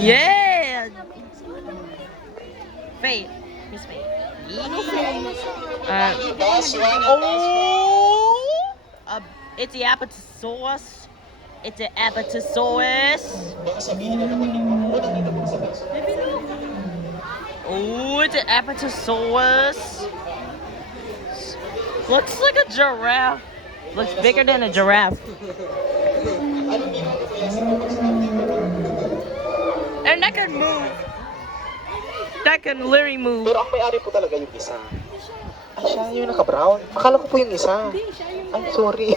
Yeah! Faith. Miss Faith. Oh! It's the Apatosaurus. It's the Apatosaurus. Oh, it's an Apatosaurus. Looks like a giraffe. Looks bigger than a giraffe. And that can move. That can literally move. Pero ang may-ari po talaga yung isa. Ay, siya yung naka-brown. Akala ko po yung isa. I'm sorry.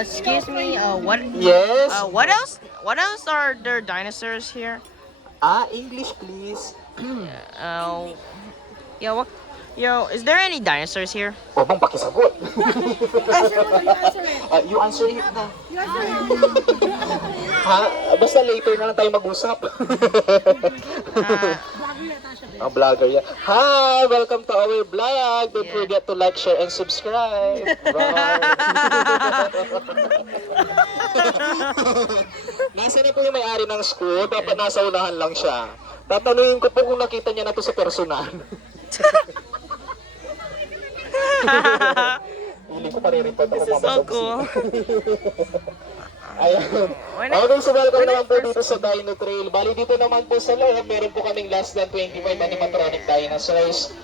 Excuse me, what? Yes? What else? What else are there dinosaurs here? English please. Yo, what? Yo, is there any dinosaurs here? Huwag mong pakisagot. You answer it na. Basta later na lang tayo mag-usap. Vlogger yan. Hi! Welcome to our vlog. Don't forget to like, share, and subscribe. Bye! Nasa na po yung may-ari ng school? Dapat nasa unahan lang siya. Tatanungin ko po kung nakita niya na to sa personal. Hindi ko marireport ako This is so cool. Ayan. Okay, so welcome naman po dito sa Dino Trail. Bali dito naman po sa loob, meron po kaming less than 25 animatronic dinosaurs.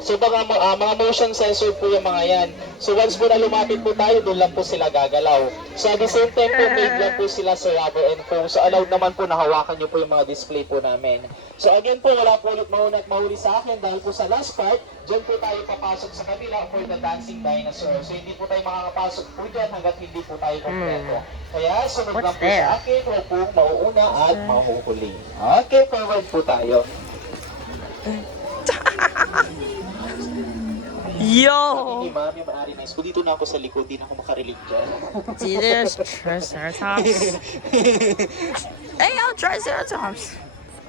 So mga motion sensor po yung mga yan. So once po na lumapit po tayo, doon lang po sila gagalaw. So at the same time po, made lang po sila sa rubber and foam. So allowed naman po na hawakan nyo po yung mga display po namin. So again po, wala po ulit mauna at mahuli sa akin dahil po sa last part, dyan po tayo papasok sa kabila for the dancing dinosaur. So hindi po tayo makakapasok po dyan hanggat hindi po tayo kompleto. Kaya sunod lang po sa akin, huwag po mauuna at mahuhuli. Okay, forward po tayo. Yo! Hindi ma'am, yung maaari na school. Dito na ako sa likod, di na ako makarilig dyan. See this Triceratops? Hey, yo, Triceratops!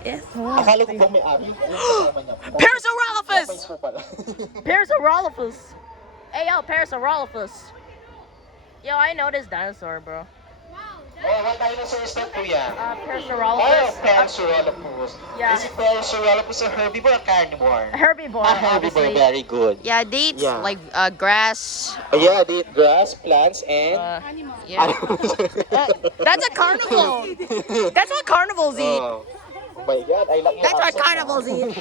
Yes. Akala ko bang may ari? Parasaurolophus! Points po pala. Parasaurolophus! Hey, yo, Parasaurolophus! Yo, I know this dinosaur, bro. Oh, what dinosaur is that, kuya? Parasaurolophus. Parasaurolophus. Yeah. Is it Parasaurolophus a herbivore or carnivore? Herbivore, Herbivore, obviously. very good. Yeah, they eat Yeah. like grass. Yeah, they eat grass, plants, and... Yeah. That's a carnival. That's what carnivals eat. Oh my God, I like your That's what accent, carnivals eat.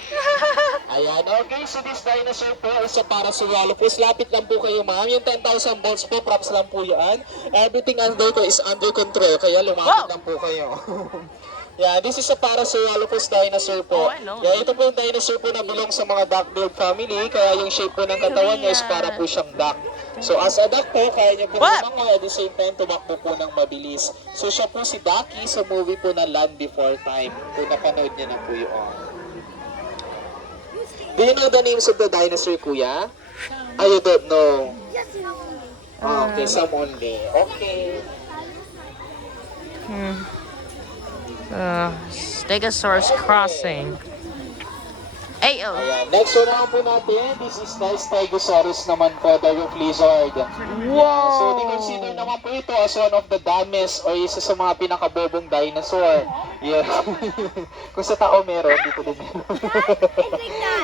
Ayan, okay, so this dinosaur po is a Parasaurolophus. Lapit lang po kayo, ma'am. Yung 10,000 volts po, props lang po yan. Everything under ko is under control, kaya lumapit lang po kayo. Yeah, this is a Parasaurolophus dinosaur po. Oh, I know. Yeah, ito po yung dinosaur po na belong sa mga duck-billed family, kaya yung shape po ng katawan niya is para po siyang duck. So as a duck po, kaya niya po lumangoy at the same time tumakbo po ng mabilis. So siya po si Ducky sa movie po na Land Before Time. Kung napanood niya na po yun. Do you know the names of the dinosaur, kuya? You don't know. Okay, some only. Okay. Stegosaurus crossing. Hey, yo. Ayan. Next one naman po natin, this is the Stegosaurus naman po, the roof lizard. Whoa! So, di-consider naman po ito as one of the dumbest or isa sa mga pinakabobong dinosaur. Yeah. Kung sa tao meron, dito din meron.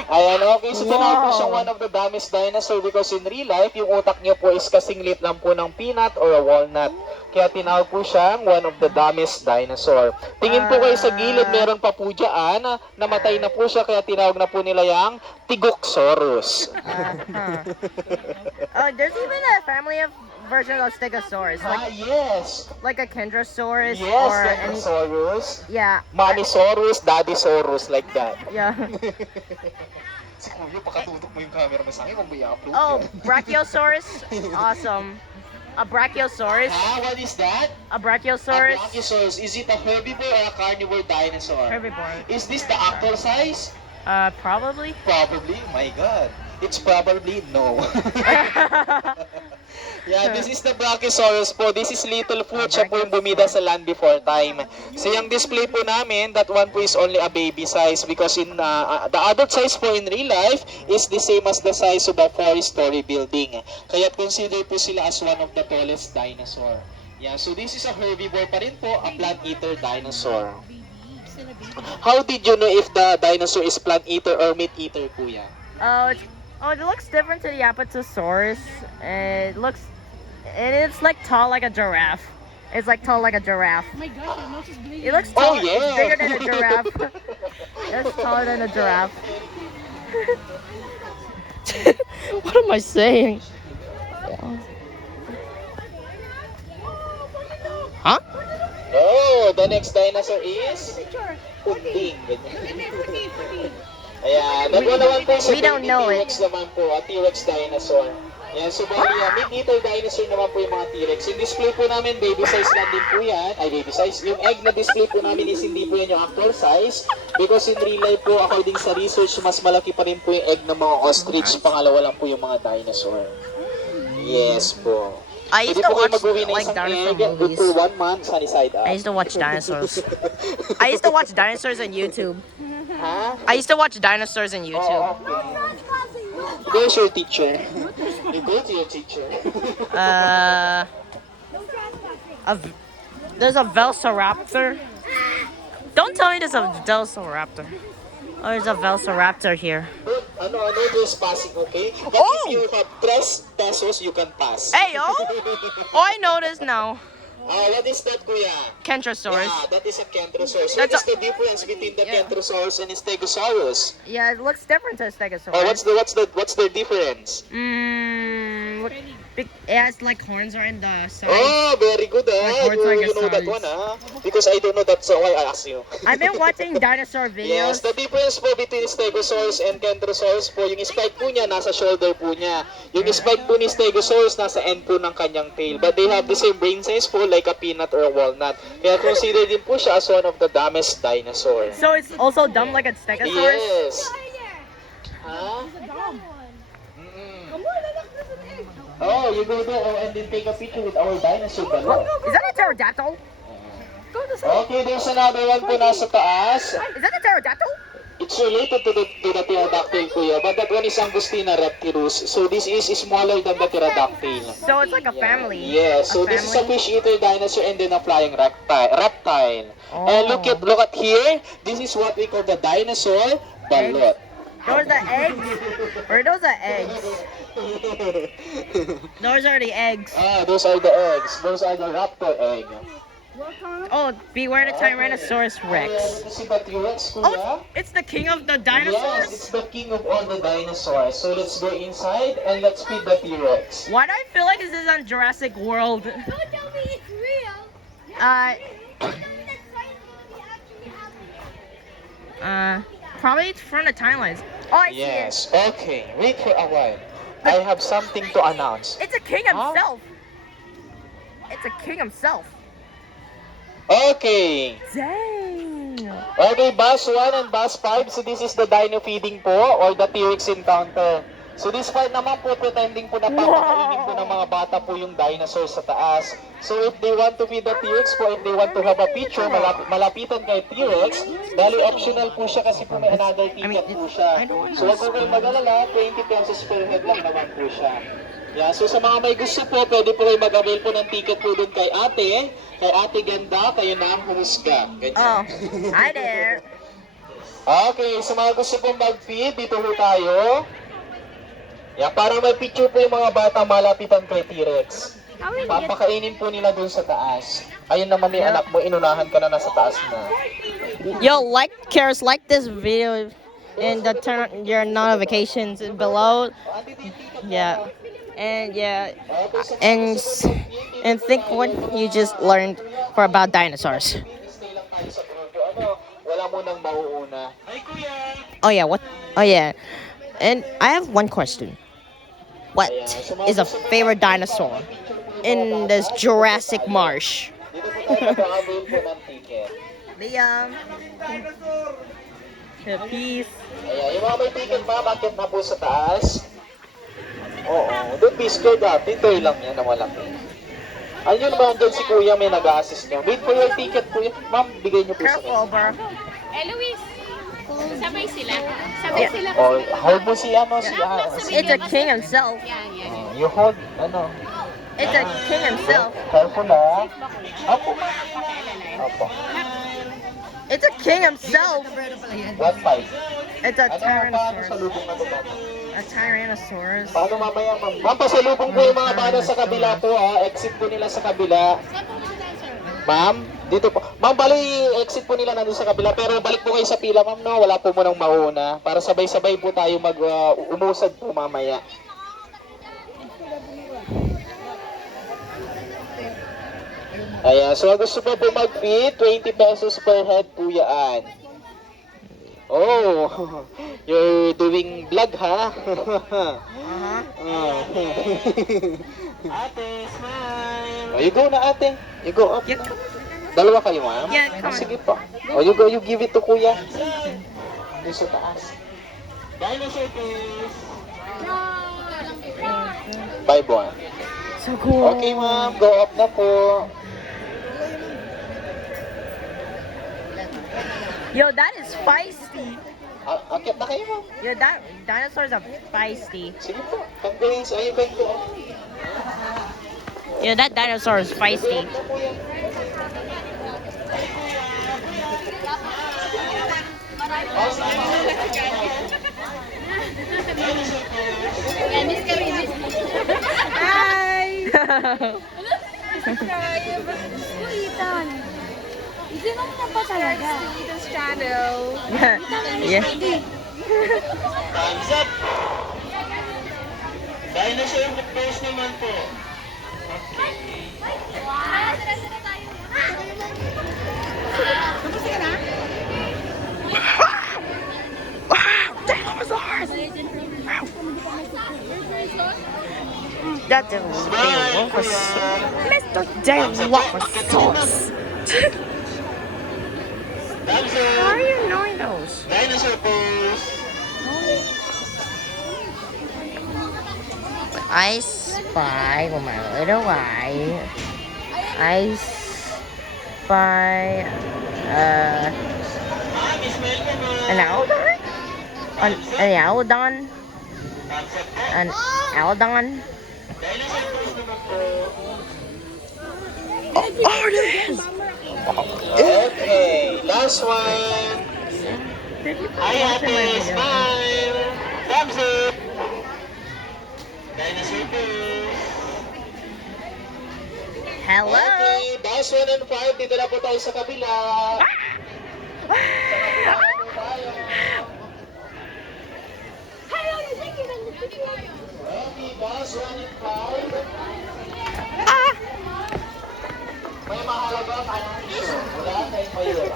Ayan, okay. So, tinawag po siyang one of the dumbest dinosaur because in real life, yung utak niya po is kasing liit lang po ng peanut or a walnut. Kaya tinawag po siyang one of the dumbest dinosaur. Tingin po kayo sa gilid, meron pa po dyan. Namatay na po siya, kaya tinawag na po nila yung Tigoxorus. There's even a family of version of Stegosaurus, Yes. like a Kendrasaurus Yes, or any. Stegosaurus. Yeah. Mommy-saurus, Daddy-saurus, like that. Yeah. Siguro, pakatutok mo yung camera mo sa akin, huwag mo i-upload Oh, yan. Brachiosaurus. Awesome. A Brachiosaurus. What is that? A Brachiosaurus. Brachiosaurus. Is it a herbivore or a carnivore dinosaur? Herbivore. Is this the actual size? Probably. Probably. My God. It's probably no. Yeah, this is the Brachiosaurus po. This is little foot. Siya po yung bumida sa Land Before Time. So yung display po namin, that one po is only a baby size because in the adult size po in real life is the same as the size of a 4-story building. Kaya consider po sila as one of the tallest dinosaur. Yeah, so this is a herbivore pa rin po, a plant-eater dinosaur. How did you know if the dinosaur is plant eater or meat eater, kuya? It looks different to the Apatosaurus. It's like tall like a giraffe. It's like tall like a giraffe. Oh my gosh, your nose is bleeding. It looks Oh tall, yeah. it's bigger than a giraffe. It's taller than a giraffe. What am I saying? Huh? Oh, the next dinosaur is Punding. Ayan, nagwa naman po sa We don't know it. T-Rex naman po, T-Rex dinosaur. Yan, so bali, meat-eater dinosaur naman po yung mga T-Rex. Yung display po namin, baby size lang din po yan. Ay, baby size. Yung egg na display po namin is hindi po yan yung actual size. Because in real life po, according sa research, mas malaki pa rin po yung egg ng mga ostrich. Pangalawa lang po yung mga dinosaur. Yes po. I used Pwede to po kayo watch mag-uwi ng like isang dinosaur egg, good movies. for 1 month, sunny side up. I used to watch dinosaurs. I used to watch dinosaurs on YouTube. Ha? I used to watch dinosaurs on YouTube. Oh, okay. Where's your teacher? You go to your teacher. There's a Velociraptor. Don't tell me there's a Velociraptor. Oh, there's a Velociraptor here. Ano, trespassing, okay? But Oh! if you have 3 pesos, you can pass. Hey, oh! Oh, I know this now. What is that, kuya? Kentrosaurus. Yeah, that is a Kentrosaurus. What That's is the difference between the Kentrosaurus and Stegosaurus? Yeah, it looks different to a Stegosaurus. Oh, what's the difference? It has like horns around the side. Oh, very good, Like You know that Hortosaurus. one, Because I don't know that, so I ask you. I've been watching dinosaur Yes, videos. the difference po between Stegosaurus and Kentrosaurus po, yung spike po niya nasa shoulder po niya. Yung spike po ni Stegosaurus nasa end po ng kanyang tail. But they have the same brain size po like a peanut or a walnut. Kaya consider din po siya as one of the dumbest dinosaur. So it's also dumb like a Stegosaurus? Yes. Ha? Oh, you go there and then take a picture with our dinosaur balloon. Is that a pterodactyl? Okay, there's another one po nasa taas. Is that a pterodactyl? It's related to the pterodactyl, kuya, but that one is Angostina reptilus. So this is smaller than the pterodactyl. So it's like a family. Yes, so A this is a family? fish-eater dinosaur and then a flying reptile. And Oh. look at here. This is what we call the dinosaur balot. Those are eggs? Or those are eggs? Those are the eggs. Those are the eggs. Those are the raptor egg. Oh, beware the Tyrannosaurus Rex. Ito si the T-Rex, Oh, kuya. it's the king of the Yes, dinosaurs? it's the king of all the dinosaurs. So let's go inside and let's feed the T-Rex. Why do I feel like this is on Jurassic World? Don't tell me it's real. Uh, Don't tell me that science movie actually happened. Probably it's from the timelines. Oh, I see it. Yes, okay. Wait for a while. I have something to announce. It's a king Huh? himself. It's a king himself. Okay. Dang. Okay, Bus 1 and Bus 5. So this is the dino feeding po or the T-Rex encounter. So this part naman po, pretending po na papakainin po ng mga bata po yung dinosaur sa taas. So if they want to feed the T-Rex po, if they want to have a picture, malapitan kay T-Rex, dali optional po siya kasi po may another ticket po siya. So wag po kayong mag-alala, 20 pesos per head lang naman po siya. Yeah, so sa mga may gusto po, pwede po kayo mag-avail po ng ticket po doon kay Ate Ganda, kayo na ang humusga. Ganyan. Oh, hi there. Okay, sa mga gusto pong mag-feed, dito po tayo. Yeah, para may picture po yung mga bata malapitan kay T-Rex. Papakainin po nila dun sa taas. Ayun naman yung anak mo, inunahan ka na nasa taas na. Yo, Karis, like this video and turn on your notifications below. Yeah. And yeah, and think what you just learned for about dinosaurs. Stay lang tayo sa grupo. Wala mo nang mauuna. Hi, kuya! Oh yeah, what? Oh yeah. And I have one question. What is a favorite dinosaur in this Jurassic Marsh? Dito po tayo mag-avail po ng ticket. Liam. Peace. Ayan, yung mga may ticket akit na po sa taas. Oo, don't be scared Hintayin lang yan na malaki. Ayun naman dyan si kuya may nag-assist niya. Wait for your ticket kuya. Ma'am, bigay niyo po sa Careful, bro. Luis, sabay sila. Sabay Yeah. sila. Oh, hold mo si It's a king himself. Yan, yan. you hold, It's a king himself. Careful Opo. Opo. It's a king himself. 1.5. It's a Ano, paano Tyrannosaurus. salubong na ito? A Tyrannosaurus. Paano mamaya, ma'am? Ma'am, pasalubong po yung mga bata sa kabila po, ha? Exit po nila sa kabila. Ma'am, dito po. Ma'am, bali, exit po nila nandun sa kabila. Pero balik po kayo sa pila, ma'am, no? Wala po munang mauna. Para sabay-sabay po tayo umusad po mamaya. Ayan, so gusto po po mag-feed, 20 pesos per head po yan. Oh, you're doing vlog, ha? Oh. Ate, smile. Oh, you go na, ate. You go up. Yeah, Dalawa kayo, ma'am? Yeah, come on. Sige po. Oh, you go, you give it to kuya. Doon sa taas. Dinosaur please. Bye, boy. So cool. Okay, ma'am. Go up na po. Yo, that is feisty. Akit na kayo, ma'am. Yo, that dinosaurs are feisty. Sige po. Pag-gains, ayun ba ito? Yo, that dinosaur is feisty. Hi! Ethan! Isinong na ba talaga? Ethan's channel. Yeah. Thumbs up. Dinosaur pose naman po. That's a Dilophosaurus. Mr. Dilophosaurus. How are you knowing those? Dinosaur pose. I spy with my little eye. I spy an Aldon? An Aldon? An Aldon? Oh, it is! Okay, last one. Hi, ate. Smile. Thumbs up. Dinosaur pose. Hello? Okay, last one and 5. Dito na po tayo sa kabila. Okay, last one and 5. May mahalaga ang issue. Wala tayong mayor.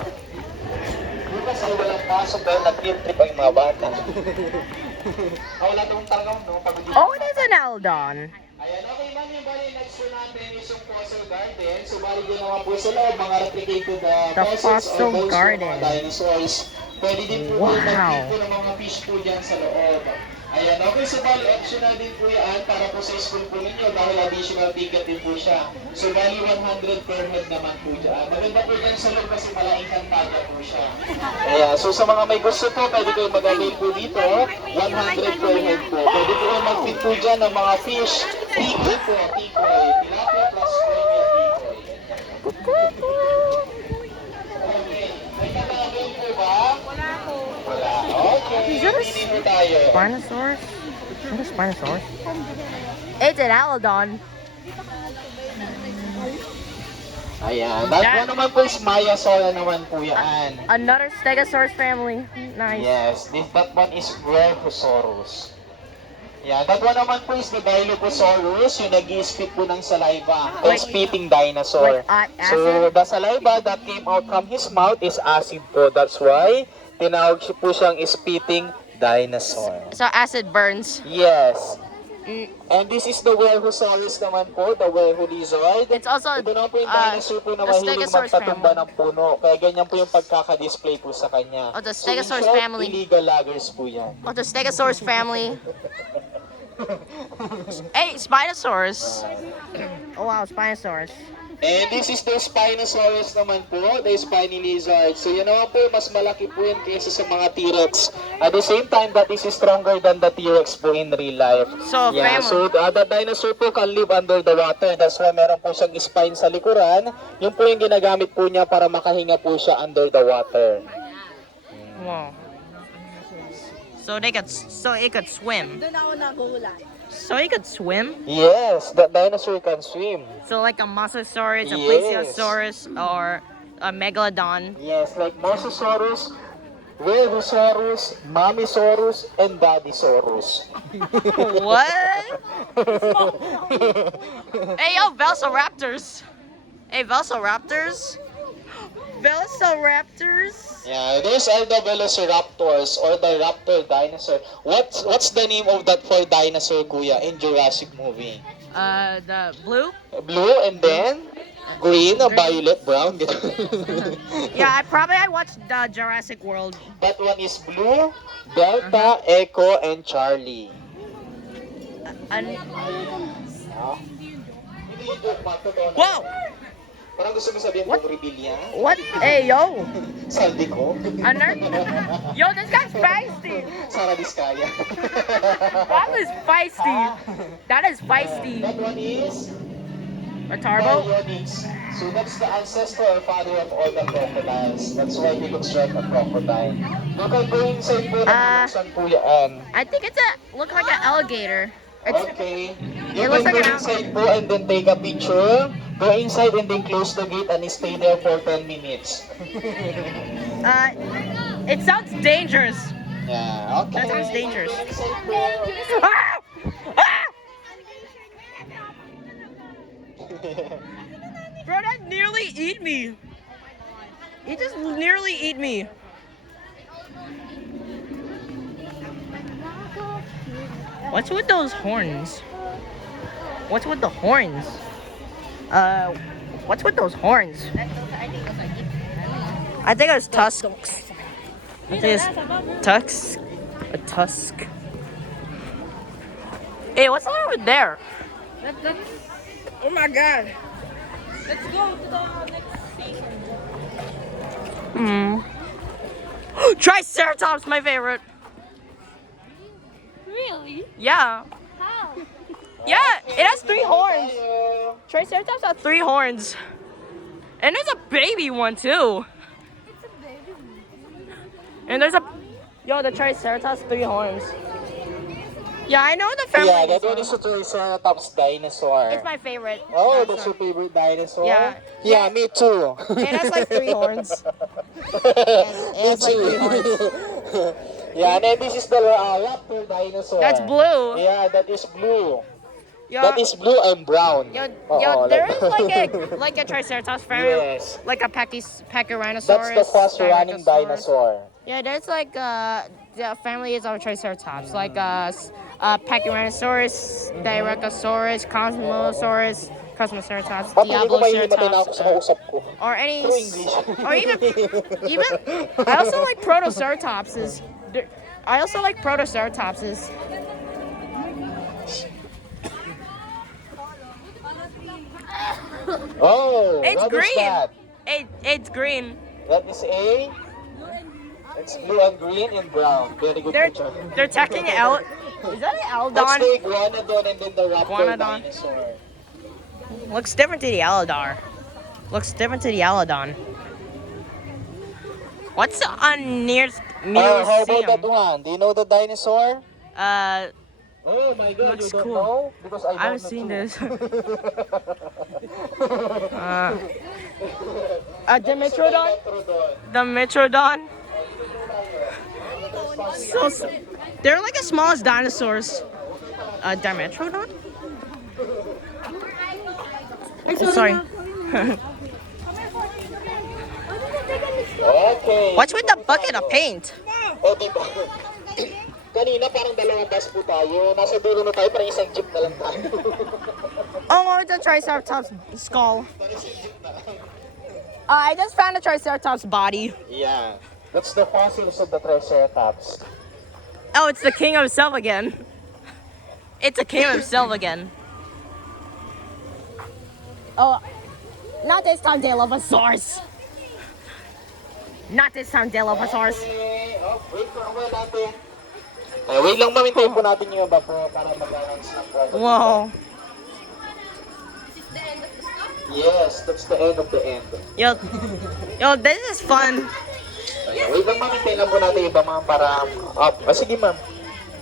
Bukas ay walang pasok dahil nag-field trip ang mga bata. Wala itong targaw, no? Pagod yun. Oh, it is an Aldon. Ayan, okay ma'am, yung bali next po natin is yung fossil garden. So bali din naman po sa loob, mga replicated The fossils fossil or bones garden. ng mga dinosaurs. Pwede din po Wow. mag-feed po ng mga fish po dyan sa loob. Ayan, okay, so bali optional din po yan para po sa school po ninyo dahil additional ticket din po siya. So bali 100 per head naman po dyan. Maganda po dyan sa loob kasi malaking kantaya po siya. Ayan, so sa mga may gusto po, pwede kayo mag-avail po dito. 100 per head po. Pwede po kayo mag-feed po dyan ng mga fish. Tikoy po, tikoy. Tilapia plus premium tikoy. Okay, may kata-avail po ba? Wala. Okay, Is that a hindi po tayo. Spinosaurus? What is Spinosaurus? It's an Aldon. Ayan, that one naman po is Maiasaura naman po yan. Another Stegosaurus family. Nice. Yes, that one is Brachiosaurus. Yeah, that one naman po is the Dilophosaurus, yung nag-i-spit po ng saliva. The Like- spitting dinosaur. like, So, the saliva that came out from his mouth is acid po. That's why, tinawag siya po siyang spitting dinosaur. So acid burns. Yes. Mm, And this is the Werhosaurus naman po, the Werholizard. It's also Ito naman po yung uh, dinosaur po na the mahilig Stegosaurus magpatumba family. ng puno. Kaya ganyan po yung pagkaka-display po sa kanya. Oh, the So, in Stegosaurus short, family. illegal loggers po yan. Oh, the Stegosaurus family. Hey, Spinosaurus. Oh wow, Spinosaurus. And this is the Spinosaurus naman po, the spiny lizard. So yan naman po, mas malaki po yan kaysa sa mga T-Rex. At the same time, that is stronger than the T-Rex po in real life. So, Yeah, family. so the dinosaur po can live under the water. That's why meron po siyang spine sa likuran. Yung po yung ginagamit po niya para makahinga po siya under the water. Wow. So it could swim. Doon ako nagulat. So it could swim. Yes, the dinosaur can swim. So like a Mosasaurus, a Yes. Plesiosaurus, or a Megalodon. Yes, like Mosasaurus, Werosaurus, Mamisaurus, and Daddysaurus. What? Hey yo, Velociraptors. Hey Velociraptors. Velociraptors. Yeah, those are the Velociraptors or the raptor dinosaur. What's the name of that for dinosaur, kuya, in Jurassic movie? The blue. Blue and then green, violet, brown. Yeah, I watched the Jurassic World. That one is blue, Delta, Echo, and Charlie. And Ah. whoa, Parang gusto mo sabihin What? kung reveal niya? what? Hey yo, Saldi ko. yo, this guy's feisty. Sara Diskaya. That is feisty. That is feisty. That one is Retarbo. Baryonyx. So that's the ancestor or father of all the crocodiles. That's why we construct a crocodile. You can go inside po na buksan po yan. I think look like an alligator. Okay. You It looks can like go an inside po and then take a picture. Go inside and then close the gate and stay there for 10 minutes. It sounds dangerous. Yeah, okay. That sounds dangerous. Inside po. Ah! Ah! Bro, that nearly eat me. He just nearly eat me. What's with those horns? What's with the horns? What's with those horns? I think it's tusks. I think it's tusks. A tusk. Hey, what's that over there? Oh my god. Let's go to the next scene. Triceratops, my favorite. Really? Yeah. How? Yeah, it has 3 horns. Tayo. Triceratops has 3 horns. And there's a baby one too. It's a baby. And there's a the Triceratops 3 horns. Yeah, I know the family. Yeah, that one is a Triceratops dinosaur. It's my favorite. Oh, dinosaur. that's your favorite dinosaur? Yeah. Yeah, me too. It has like 3 horns. Me has like 3 horns. too. Yeah, and then this is the raptor dinosaur. That's blue. Yeah, that is blue. Yo, That is blue and brown. there is like a Triceratops family, Yes. like a Pachyrhinosaurus. That's the fast running Styracosaurus. dinosaur. Yeah, there's like the family is of Triceratops, like Pachyrhinosaurus, Styracosaurus, Cosmoceratops, Ba't hindi ko mahihimatay na ako sa Diabloceratops, kausap ko? or any, True English. or even I also like Protoceratopses. I also like Protoceratopses. Oh, It's what is green. that? It's green. That is a... It's blue and green and brown. Very good picture. They're checking it out. Is that an That's Eldon? the iguanodon and then the raptor Iguanodon. dinosaur. Looks different to the Aladar. Looks different to the Aladon. What's on nearest Oh, how about that museum? one? Do you know the dinosaur? Oh my god, Looks you don't cool. know? Because I don't I've know seen too. this. Dimetrodon? Dimetrodon. The Metrodon? They're like the smallest dinosaurs. Dimetrodon? Oh, sorry. Okay. What's with the bucket of paint? Oh, diba? Kanina parang dalawang bus po tayo. Nasa dulo na tayo, parang isang jeep na lang tayo. Oh, it's a Triceratops skull. I just found a Triceratops body. Yeah. That's the fossils of the Triceratops. Oh, it's the king himself again. It's a king himself again. Oh, Not this time, Dilophosaurus. Not this time, Dilophosaurus. Wait lang po natin. Wait lang, mamintayin po natin yung iba po para mag-announce ng product. Whoa. Yes, that's the end of the end. Yo, this is fun. Wait lang, mamintayin lang po natin yung iba mga para up. Sige ma'am.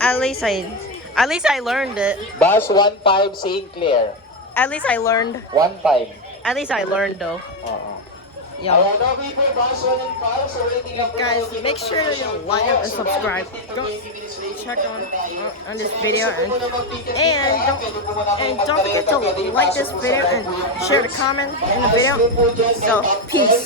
At least I learned it. Bus 15 St. Clair. At least I learned. 15. At least I learned though. Oo. Yo. Ayan, okay po, bus 1 and 5. So waiting lang po. Guys, make sure you like and subscribe. Don't check on this video and don't forget to like this video and share the comment in the video. So peace.